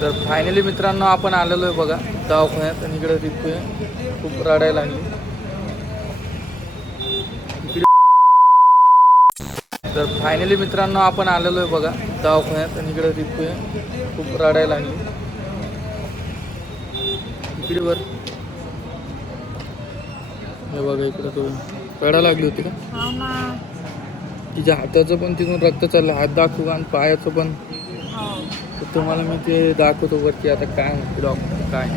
तर फायनली मित्रांनो आपण आलेलो आहे बघा दवाखान्यात आणि इकडे रिपू आहे खूप रडायला लागली. तर फायनली मित्रांनो आपण आलेलो आहे बघा दवाखान्यात आणि इकडे रिपू आहे खूप रडायला लागली. इकडे वर हे बघा इकडे तो रडायला लागली होती का? तिच्या हाताचं पण तिथून रक्त चाललं. हात दाखवू आणि पायाचं पण. तर तुम्हाला मी ते दाखवतो वरती आता काय म्हणते डॉक्टर काय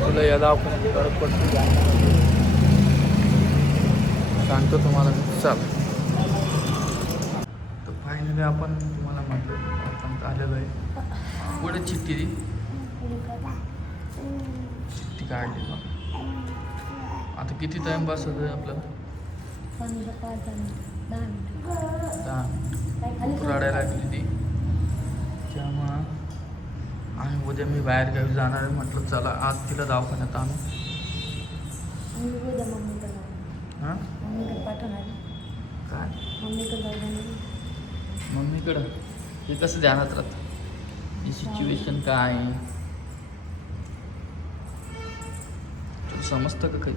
तुला या दवाखान्यात पडतो सांगतो तुम्हाला मी. चाल तर फायनली आपण तुम्हाला म्हणतो आपण आलेलो आहे. पुढे चिठ्ठी दी चिठ्ठी काढली बघ. आता किती टाइम बसत आहे आपल्याला? 10 रडायला लागली ती त्यामुळं आम्ही उद्या मी बाहेर गावी जाणार आहे. म्हटलं चला आज तिला दवाखान्यात आणू. हां काय मम्मीकडं हे कसं ध्यानात राहतं ही सिच्युएशन काय आहे तुला समजतं का काही?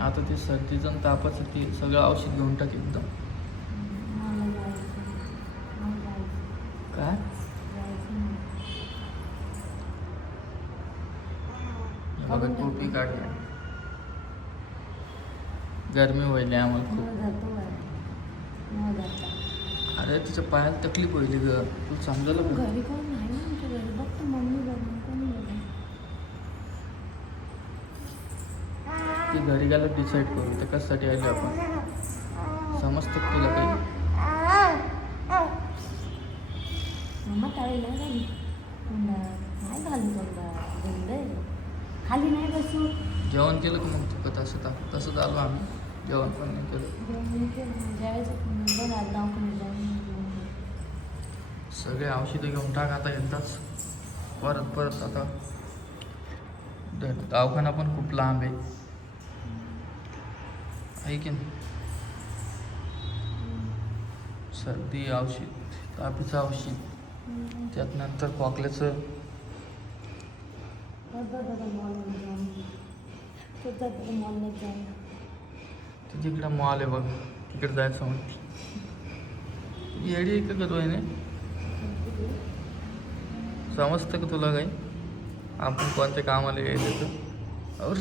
आता ते सर्दीचं आणि तापाचं ते सगळं औषध घेऊन टाक एकदम. काय बघा टोपी काढली. गरमी व्हायली आम्हाला खूप. अरे तिच्या पायात तकलीफ व्हायली ग तू समजायला ती घरी गेला डिसाईड करू तर कशासाठी आले आपण समजतं तुला काही? खाली नाही बसू. जेवण केलं का मग तू तसंच आलो आम्ही. जेवण पण नाही केलं. सगळे औषधं घेऊन टाक आता एकदाच. परत आता दवाखाना पण खूप लांब आहे की नाही. सर्दी औषध तापीचं औषध त्यात नंतर खोकल्याचं. तिकडं मॉल आहे बघ तिकडे जायचं म्हणते. येडी आहे का तो आहे समजतं का तुला काही आपण कोणत्या कामाला यायचं तर और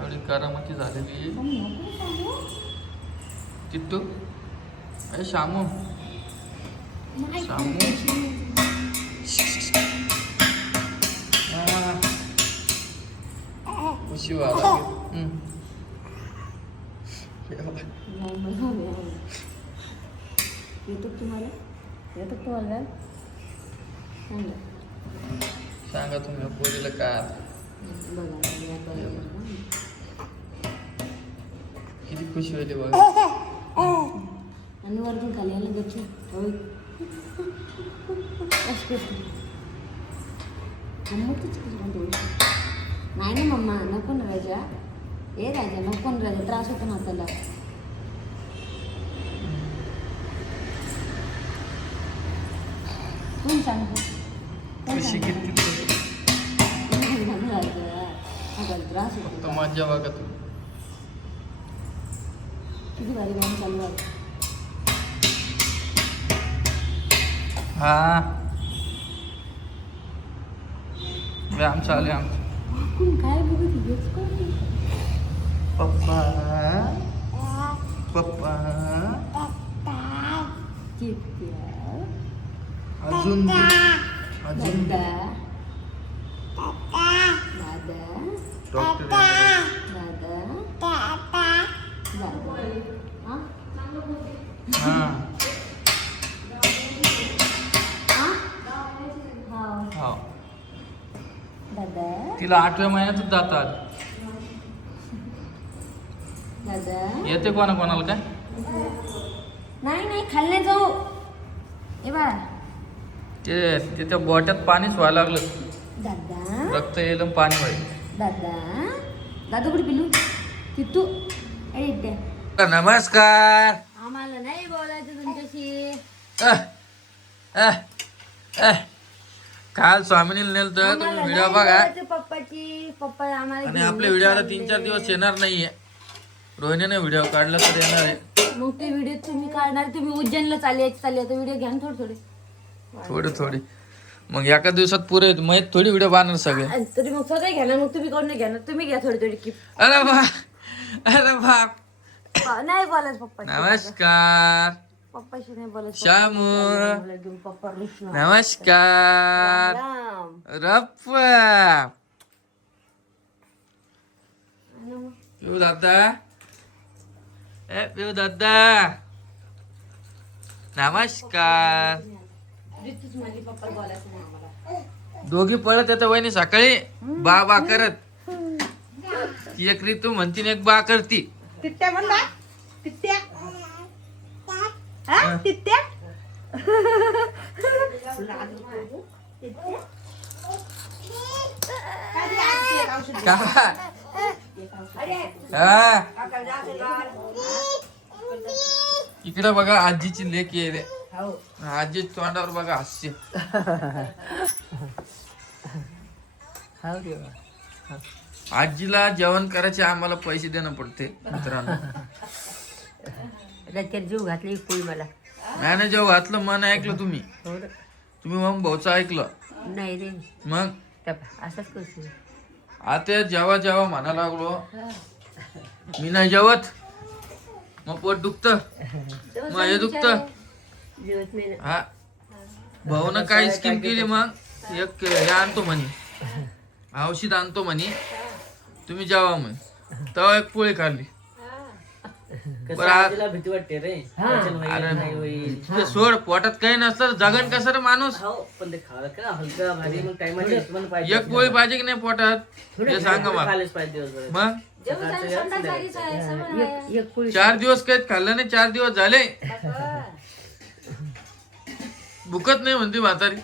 एवढी करामती झालेली. तिट्टू अरे शामू खुशी वाला सांगा तुम्ही पोरीला काय किती खुशी होती बघा. आणि वरतून खाली आलं गच्ची नाही ना मम्मा नको ना राजा. ए राजा नको ना राजा त्रास होतो ना त्याला. कोण सांगतो खुशी किती त्रास होतो. फक्त मजा बघा तू किती भारी व्यायाम चालू आहे. हा व्यायाम चालू आहे आमचं. काय बघत पप्पा पप्पा अजून अजून डॉक्टर हां तिला 8व्या महिन्यातच जातात. दादा येते कोणाला काय नाही नाही खाल्ले जाऊ ए बा ते त्या बोट्यात पाणीच व्हायला लागलं दादा रक्त येईल आणि पाणी व्हायचं दादा दादा कुठे पिलू तिथू अरे द्या नमस्कार आम्हाला नाही बोलायचं तुमच्याशी काल स्वामीनी नेलं तर तुम्ही आम्हाला व्हिडिओ नाही बघा बोलायचं पप्पाची पप्पा आम्हाला आणि घेऊन आपल्या नाही व्हिडिओला चालले. 3-4 दिवस येणार नाहीये रोहिणीने व्हिडिओ काढला तर येणार आहे मग ते व्हिडिओ तुम्ही काढणार तुम्ही उज्जैनला चालले तर व्हिडिओ घ्या ना थोडे थोडी मग एका दिवसात पुरे मग थोडी व्हिडिओ बांधणार सगळे तरी मग सगळे घ्या ना मग तुम्ही कोण नाही घ्या ना तुम्ही घ्या थोडी किप अरे बाप नाही बोलायचं पप्पा नमस्कार पप्पाशी नाही बोलायचं श्यामू एकदम पप्पा कृष्ण नमस्कार राम रप्पा पिऊ दादा ए पिऊ दादा नमस्कार ऋतूच माझी पप्पा बोलायचं नाही आम्हाला दोघी पळत येतं वहिनी सकाळी बा करत ती एक ऋतू म्हणती आणि एक बा करती तिट्ट्या म्हणला तिट्ट्या हा तिट्ट्या का हा इकडे बघा आजीची लेक आहे रे आजी तोंडावर बघा हास्य आजीला जेवण करायचे आम्हाला पैसे देणं पडते मित्रांनो त्याच्यात जीव घातली पोळी मला मॅने जेव्हा घातलं मन ऐकलं तुम्ही मग भाऊचं ऐकलं नाही रे मग असंच करतो आता जेव्हा म्हणा लागलो मी नाही जेवत मग पोट दुखत मग हे दुखत जेवत नाही हा भाऊन काय स्कीम केली मग एक हे आणतो म्हणे औषध आणतो म्हणे तुम्ही जेवा म्हणे तेव्हा एक पोळी खाल्ली भीती वाटते रे अरे तुझं सोड पोटात काही नसतं जगन कसं रे माणूस पण ते खावं का हलका भारी मग टायमाच्या हिशोबाने पाहिजे एक पोळी पाहिजे की नाही पोटात हे सांगा मला खाल्लेच पाहिजे दिवसभर मग एक पोळी 4 दिवस काहीच खाल्लं नाही 4 दिवस झाले भुकत नाही म्हणते म्हातारी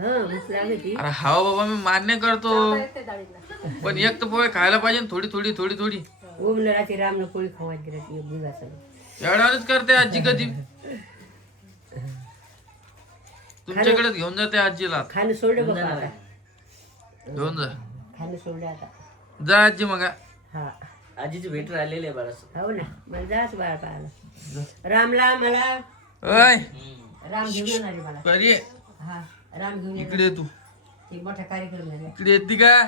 अरे हा बाबा मी मान्य करतो पण एक तर पोहे खायला पाहिजे ना थोडी रात्री रामला पोळी खावायची राहते एवढ्यावरच करते आजी कधी तुमच्याकडेच घेऊन जाते आजीला खाणं सोडलं बघा घेऊन जा खाणं सोडलं आता जा आजी मग हा आजीची भेट राहिलेली आहे बाळा हो ना मला जाच बाळा पाहायला रामला मला ओय राम घेऊन येणार आहे मला परी हा राम घेऊन येणार इकडे ये तू एक मोठा कार्यक्रम झाला इकडे येते का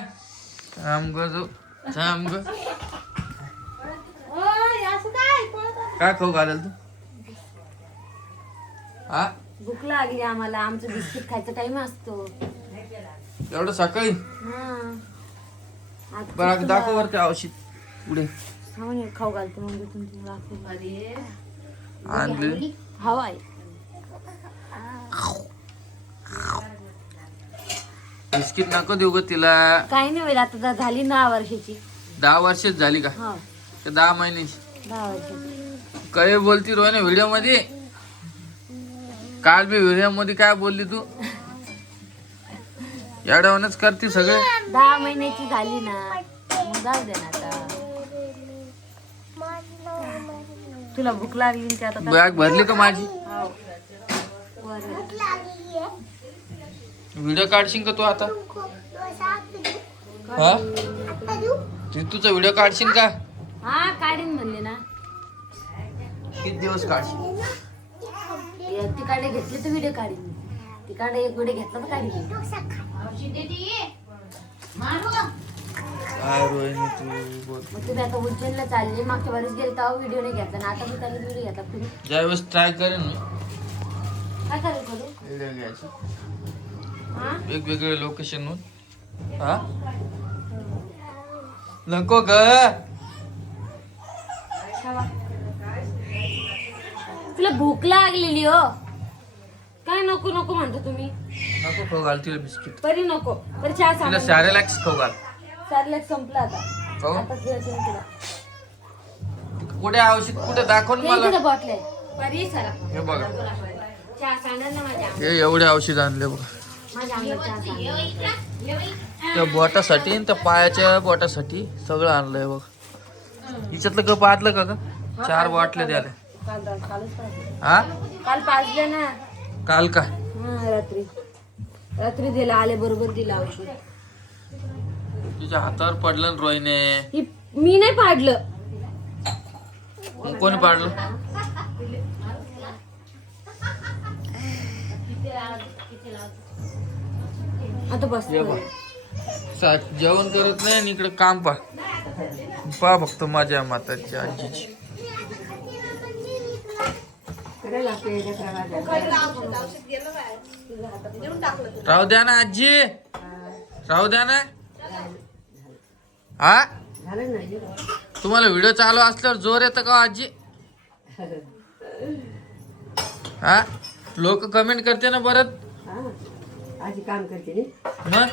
थांब ग काय खाऊ घालेल तू हा भूक लागली आम्हाला आमचं बिस्किट खायचा टाइम असतो एवढं सकाळी हा बरं दाखव वरती औषध पुढे खाऊ घालते म्हणजे तुमची आणले हवा आहे बिस्किट नको देऊ ग तिला काही नाही होईल आता झाली 9 वर्षाची 10 वर्षच झाली का हा 10 महिन्याची 10 वर्षाची काय बोलती रोहिणी व्हिडिओ मध्ये काल बी व्हिडिओ मध्ये काय बोलली तू एवढ्यावरच करते सगळे 10 महिन्याची झाली ना मग जाऊ दे ना आता तुला भूक लागली ना ते आता बॅग भरली का माझी व्हिडिओ काढशील का तू आता हा तुझा व्हिडिओ काढशील का हा काढीन म्हणले ना किती दिवस काढशील तिकडे घेतले तर व्हिडिओ काढीन तिकडे एक व्हिडिओ घेतला तर काढीन काय रोहिणी तू बोल मग तुम्ही आता उज्जैनला चालले मागच्या वेळेस गेले तेव्हा व्हिडिओ नाही घेतला ना आता मी त्याला व्हिडिओ घेतला तुम्ही ज्यावेळेस ट्राय करेन मी काय करायचं करू व्हिडिओ घ्यायचं हा वेगवेगळे लोकेशन हा नको ग तुला भूक लागलेली हो काय नको नको म्हणतो तुम्ही नको खाऊ घाल तिला बिस्किट परी नको परी चहा तिला सांग सॅरेलॅक्स खाऊ घाल सॅरलॅक संपला आता काहून? आता द्यायचं नाही तिला. कुठे औषध कुठे दाखव ना मला. हे तिथं बॉटल आहे. परी सरा. हे बघा चहा सांगा ना माझ्या हे एवढे औषध आणले बघा माझ्या अंगात चहा सांगा. त्या बोटासाठी आणि त्या पायाच्या बोटासाठी सगळं आणलंय बघ. हिच्यातलं कप आदलं का ग? 4 बाटल्या द्याले. कालच पाजले. हा काल पाजले ना. काल का? हा रात्री दिला आले बरोबर दिला औषध. तुझ्या हातावर पडलं ना रोहिने. मी नाही पाडलं. मग कोणी पाडलं? आता बस ये बघ. जेवण करत नाही आणि इकडे काम पहा फक्त माझ्या म्हातारची आजीची. राहू द्या ना आजी, राहू द्या ना. हा तुम्हाला व्हिडिओ चालू असल्यावर जोर येतं का आजी? हा लोक कमेंट करते ना परत. आजी काम करते मग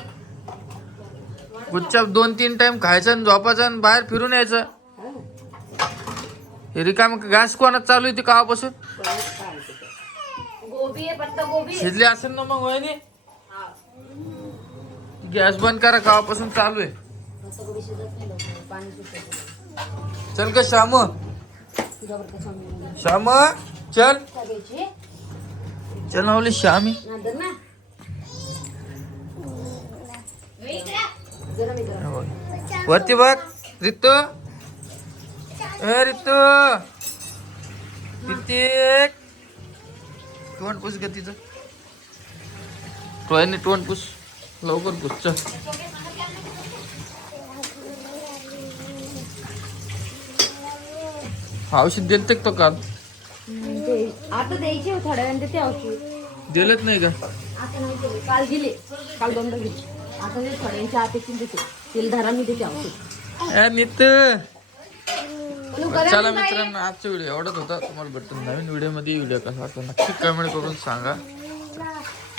गुच्चाप 2-3 टाइम खायचं आणि झोपायचं आणि बाहेर फिरून यायचं. हे रिकाम घास कोणाच चालू आहे ती कावापासून? गोबी आहे पत्ता गोबी. शिजली असेल ना मग वहिनी. गॅस बंद करा, कावापासून चालू आहे. चल का श्याम, श्याम चल चल नावले श्यामी. वरती बघ रितू. ए रितू किती तोंड पुस ग तिचं. टोळ्याने तोंड पुस लवकर पुस. चल औषध दिलते तो काल. आता द्यायचे थोड्या वेळाने देते औषध. दिलत नाही का? आता नाही दिले. काल दिले. काल 2दा दिले. आता ते थोड्यांच्या आतेची देते. तेल धरा मी देते औषध. नित चला मित्रांनो, आजचा व्हिडिओ एवढाच होता. तुम्हाला भेटतो नवीन व्हिडिओ मध्ये. व्हिडिओ कसा वाटला नक्की कमेंट करून सांगा.